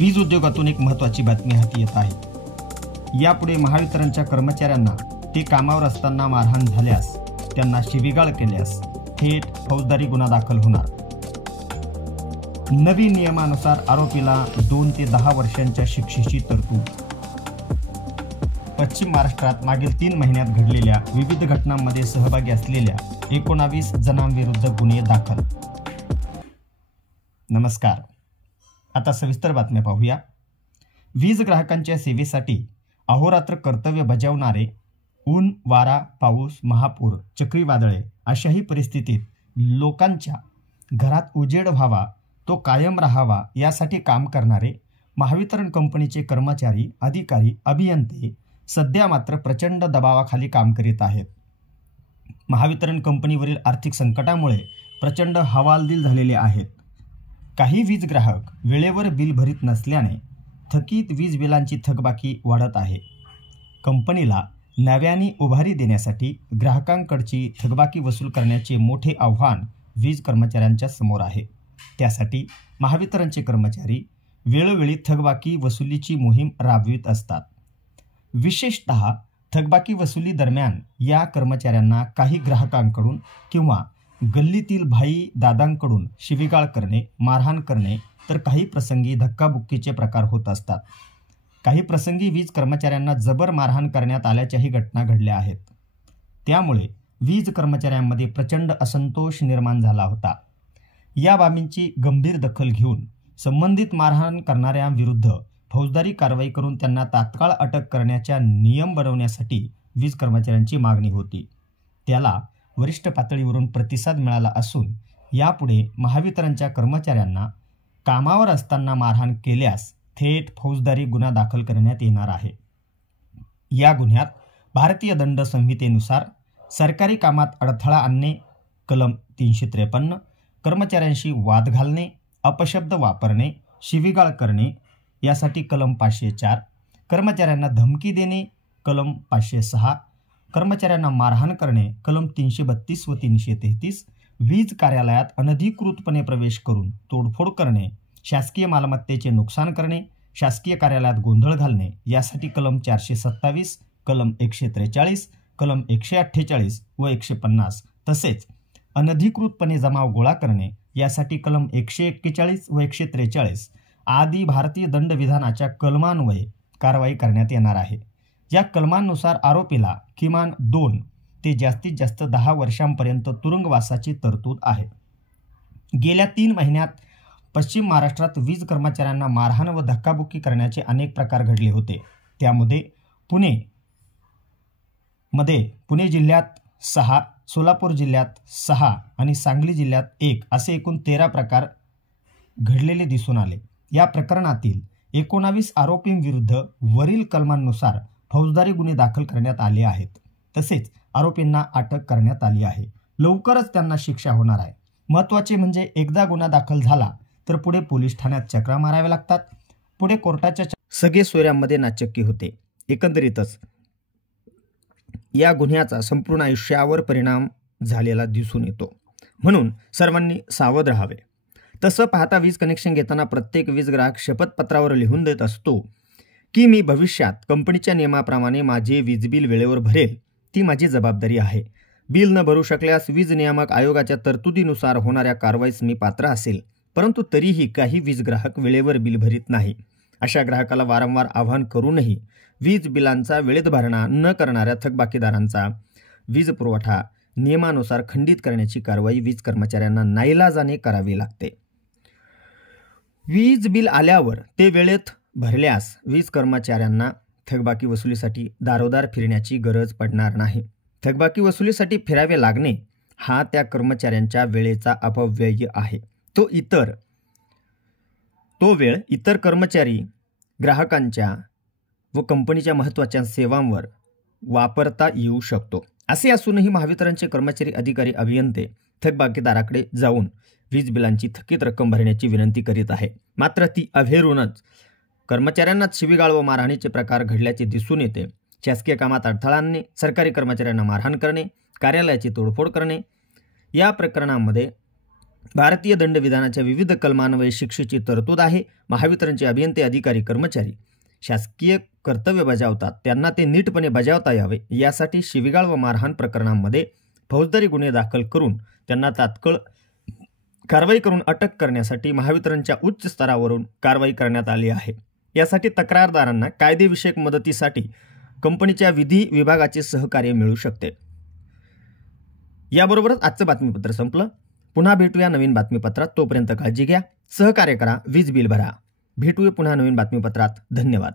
वीज उद्योगातून एक महत्त्वाची बातमी हाती येत आहे। यापुढे महावितरणच्या कर्मचाऱ्यांना ते कामावर असताना मारहाण झाल्यास, त्यांना शिवीगाळ केल्यास थेट फौजदारी गुन्हा दाखल होणार। नवीन नियमानुसार आरोपीला 2 ते 10 वर्षांच्या शिक्षेची तरतूद। पश्चिम महाराष्ट्रात मागील 3 महिन्यात घडलेल्या विविध घटनांमध्ये सहभागी असलेल्या 19 जणांविरुद्ध गुन्हे दाखल। नमस्कार, आता सविस्तर बातम्या पाहूया। वीज ग्राहकांच्या सेवेसाठी अहोरात्र कर्तव्य बजावणारे ऊन, वारा, पाऊस, महापूर, चक्रीवादळे अशाही परिस्थितीत लोकांच्या घरात उजेड व्हावा, तो कायम राहावा यासाठी काम करणारे महावितरण कंपनीचे कर्मचारी, अधिकारी, अभियंते सध्या मात्र प्रचंड दबावाखाली काम करीत आहेत। महावितरण कंपनीवरील आर्थिक संकटामुळे प्रचंड हवालदिल झालेले आहेत। काही वीज ग्राहक वेळेवर बिल भरीत नसल्याने थकीत वीज बिलांची थकबाकी वाढत आहे। कंपनीला नव्याने उभारी देण्यासाठी ग्राहकांकडची थकबाकी वसूल करण्याचे मोठे आव्हान वीज कर्मचाऱ्यांच्या समोर आहे। त्यासाठी महावितरणचे कर्मचारी वेळोवेळी थकबाकी वसुलीची मोहीम राबवित असतात। विशेषतः थकबाकी वसुली दरम्यान या कर्मचाऱ्यांना काही ग्राहकांकडून किंवा गल्लीतील भाई दादांकडून शिवीगाळ करणे, मारहाण करणे, तर काही प्रसंगी धक्काबुक्कीचे प्रकार होत असतात। काही प्रसंगी वीज कर्मचाऱ्यांना जबर मारहाण करण्यात आल्याच्याही घटना घडल्या आहेत। त्यामुळे वीज कर्मचाऱ्यांमध्ये प्रचंड असंतोष निर्माण झाला होता। या बाबींची गंभीर दखल घेऊन संबंधित मारहाण करणाऱ्यांविरुद्ध फौजदारी कारवाई करून त्यांना तात्काळ अटक करण्याचा नियम बनवण्यासाठी वीज कर्मचाऱ्यांची मागणी होती। त्याला वरिष्ठ पातळीवरून प्रतिसाद मिळाला असून यापुढे महावितरणच्या कर्मचाऱ्यांना कामावर असताना मारहाण केल्यास थेट फौजदारी गुन्हा दाखल करण्यात येणार आहे। या गुन्ह्यात भारतीय दंड संहितेनुसार सरकारी कामात अडथळा आणणे, कलम 353, कर्मचाऱ्यांशी वाद घालणे, अपशब्द वापरणे, शिवीगाळ करणे यासाठी कलम 504, कर्मचाऱ्यांना धमकी देणे कलम 506, कर्मचाऱ्यांना मारहाण करणे कलम 332 व 333, वीज कार्यालयात अनधिकृतपणे प्रवेश करून तोडफोड करणे, शासकीय मालमत्तेचे नुकसान करणे, शासकीय कार्यालयात गोंधळ घालणे यासाठी कलम 427, कलम 143, कलम 148 व 150, तसेच अनधिकृतपणे जमाव गोळा करणे यासाठी कलम 141 व 143 आदी भारतीय दंडविधानाच्या कलमान्वये कारवाई करण्यात येणार आहे। या कलमांनुसार आरोपीला किमान 2 ते जास्तीत जास्त 10 वर्षांपर्यंत तुरुंगवासाची तरतूद आहे। गेल्या 3 महिन्यात पश्चिम महाराष्ट्रात वीज कर्मचाऱ्यांना मारहाण व धक्काबुक्की करण्याचे अनेक प्रकार घडले होते। त्यामध्ये पुणे जिल्ह्यात 6, सोलापूर जिल्ह्यात 6 आणि सांगली जिल्ह्यात 1 असे एकूण 13 प्रकार घडलेले दिसून आले। या प्रकरणातील 19 आरोपींविरुद्ध वरील कलमांनुसार फौजदारी गुन्हे दाखल करण्यात आले आहेत। तसेच आरोपींना अटक करण्यात आली आहे। लवकरच त्यांना शिक्षा होणार आहे। महत्त्वाचे म्हणजे एकदा गुन्हा दाखल झाला तर पुढे पोलीस ठाण्यात चक्रा माराव्या लागतात, पुढे कोर्टाच्या सगळे सोयऱ्यांमध्ये नाचक्की होते। एकंदरीतच या गुन्ह्याचा संपूर्ण आयुष्यावर परिणाम झालेला दिसून येतो। म्हणून सर्वांनी सावध राहावे। तसं पाहता वीज कनेक्शन घेताना प्रत्येक वीज ग्राहक शपथपत्रावर लिहून देत असतो की मी भविष्यात कंपनीच्या नियमाप्रमाणे माझे वीज बिल वेळेवर भरेल, ती माझी जबाबदारी आहे। बिल न भरू शकल्यास वीज नियामक आयोगाच्या तरतुदीनुसार होणाऱ्या कारवाईस मी पात्र असेल। परंतु तरीही काही वीज ग्राहक वेळेवर बिल भरीत नाही। अशा ग्राहकाला वारंवार आवाहन करूनही वीज बिलांचा वेळेत भरणा न करणाऱ्या थकबाकीदारांचा वीज पुरवठा नियमानुसार खंडित करण्याची कारवाई वीज कर्मचाऱ्यांना नाईलाजाने करावी लागते। वीज बिल आल्यावर ते वेळेत भरल्यास वीज कर्मचाऱ्यांना थकबाकी वसुलीसाठी दारोदार फिरण्याची गरज पडणार नाही। थकबाकी वसुलीसाठी फिरावे लागणे हा त्या कर्मचाऱ्यांच्या वेळेचा अपव्यय आहे। तो वेळ इतर कर्मचारी, ग्राहकांच्या व कंपनीच्या महत्त्वाच्या सेवांवर वापरता येऊ शकतो। असे असूनही महावितरणचे कर्मचारी, अधिकारी, अभियंते थकबाकीदाराकडे जाऊन वीज बिलांची थकीत रक्कम भरण्याची विनंती करीत आहे। मात्र ती अभेरूनच कर्मचाऱ्यांनाच शिवीगाळ व मारहाणीचे प्रकार घडल्याचे दिसून येते। शासकीय कामात अडथळा आणणे, सरकारी कर्मचाऱ्यांना मारहाण करणे, कार्यालयाची तोडफोड करणे या प्रकरणांमध्ये भारतीय दंडविधानाच्या विविध कलमान्वये शिक्षेची तरतूद आहे. महावितरणचे अभियंते, अधिकारी, कर्मचारी शासकीय कर्तव्य बजावतात, त्यांना ते नीटपणे बजावता यावे यासाठी शिवीगाळ व मारहाण प्रकरणांमध्ये फौजदारी गुन्हे दाखल करून त्यांना तात्काळ कारवाई करून अटक करण्यासाठी महावितरणच्या उच्च स्तरावरून कारवाई करण्यात आली आहे. यासाठी तक्रारदारांना कायदेविषयक मदतीसाठी कंपनीच्या विधी विभागाचे सहकार्य मिळू शकते. याबरोबरच आजचं बातमीपत्र संपलं. पुन्हा भेटूया नवीन बातमीपत्रात. तोपर्यंत काळजी घ्या, सहकार्य करा, वीज बिल भरा. भेटूया पुन्हा नवीन बातमीपत्रात. धन्यवाद.